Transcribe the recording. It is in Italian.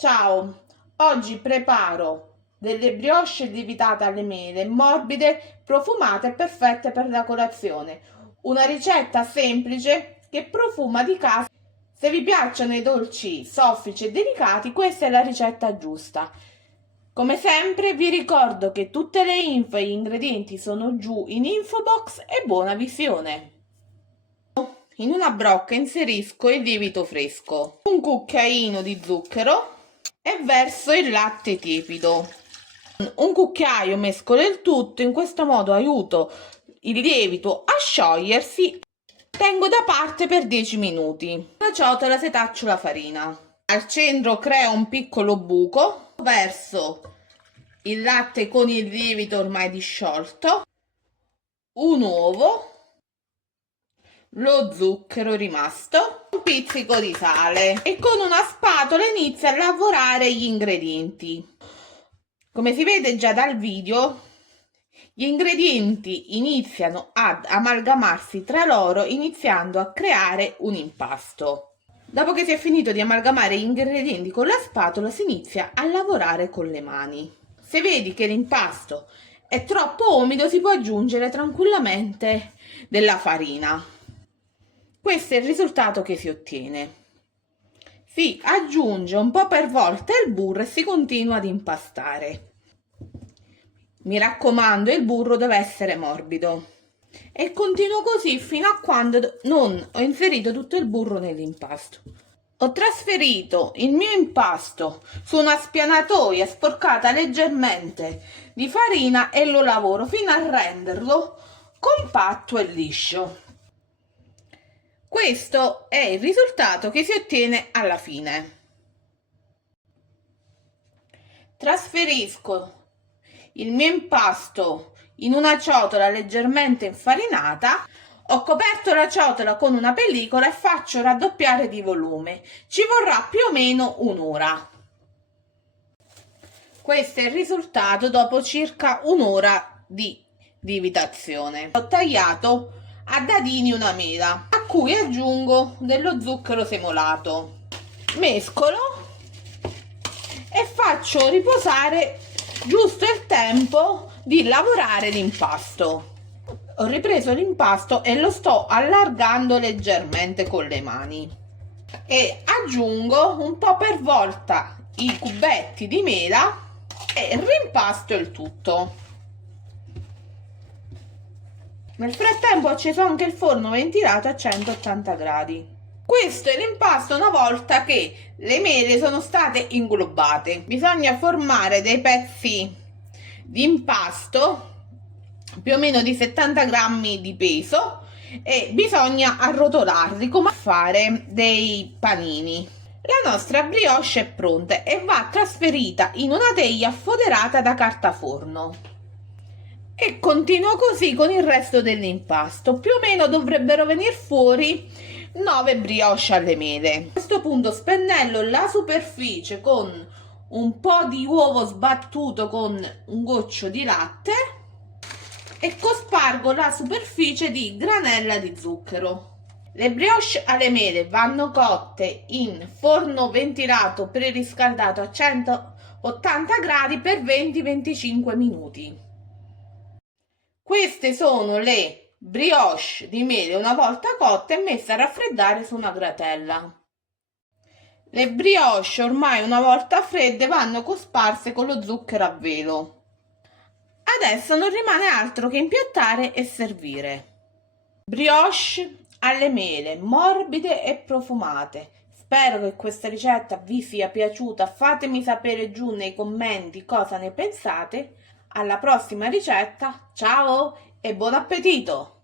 Ciao, oggi preparo delle brioche lievitate alle mele, morbide, profumate e perfette per la colazione. Una ricetta semplice che profuma di casa. Se vi piacciono i dolci soffici e delicati, questa è la ricetta giusta. Come sempre vi ricordo che tutte le info e gli ingredienti sono giù in info box e buona visione. In una brocca inserisco il lievito fresco, un cucchiaino di zucchero e verso il latte tiepido. Un cucchiaio mescolo il tutto, in questo modo aiuto il lievito a sciogliersi. Tengo da parte per 10 minuti. In una ciotola setaccio la farina. Al centro creo un piccolo buco, verso il latte con il lievito ormai disciolto, un uovo, lo zucchero rimasto, un pizzico di sale e con una spatola inizio a lavorare gli ingredienti. Come si vede già dal video, gli ingredienti iniziano ad amalgamarsi tra loro, iniziando a creare un impasto. Dopo che si è finito di amalgamare gli ingredienti con la spatola, si inizia a lavorare con le mani. Se vedi che l'impasto è troppo umido, si può aggiungere tranquillamente della farina. Questo è il risultato che si ottiene. Si aggiunge un po' per volta il burro e si continua ad impastare. Mi raccomando, il burro deve essere morbido. E continuo così fino a quando non ho inserito tutto il burro nell'impasto. Ho trasferito il mio impasto su una spianatoia sporcata leggermente di farina e lo lavoro fino a renderlo compatto e liscio. Questo è il risultato che si ottiene alla fine. Trasferisco il mio impasto in una ciotola leggermente infarinata. Ho coperto la ciotola con una pellicola e faccio raddoppiare di volume. Ci vorrà più o meno un'ora. Questo è il risultato dopo circa un'ora di lievitazione. Ho tagliato a dadini una mela, a cui aggiungo dello zucchero semolato. Mescolo e faccio riposare giusto il tempo di lavorare l'impasto. Ho ripreso l'impasto e lo sto allargando leggermente con le mani e aggiungo un po' per volta i cubetti di mela e rimpasto il tutto. Nel frattempo ho acceso anche il forno ventilato a 180 gradi. Questo è l'impasto una volta che le mele sono state inglobate. Bisogna formare dei pezzi di impasto più o meno di 70 grammi di peso e bisogna arrotolarli come a fare dei panini. La nostra brioche è pronta e va trasferita in una teglia foderata da carta forno. E continuo così con il resto dell'impasto. Più o meno dovrebbero venire fuori 9 brioche alle mele. A questo punto spennello la superficie con un po' di uovo sbattuto con un goccio di latte e cospargo la superficie di granella di zucchero. Le brioche alle mele vanno cotte in forno ventilato preriscaldato a 180 gradi per 20-25 minuti. Queste sono le brioche di mele una volta cotte e messe a raffreddare su una gratella. Le brioche ormai una volta fredde vanno cosparse con lo zucchero a velo. Adesso non rimane altro che impiattare e servire. Brioche alle mele, morbide e profumate. Spero che questa ricetta vi sia piaciuta. Fatemi sapere giù nei commenti cosa ne pensate. Alla prossima ricetta, ciao e buon appetito!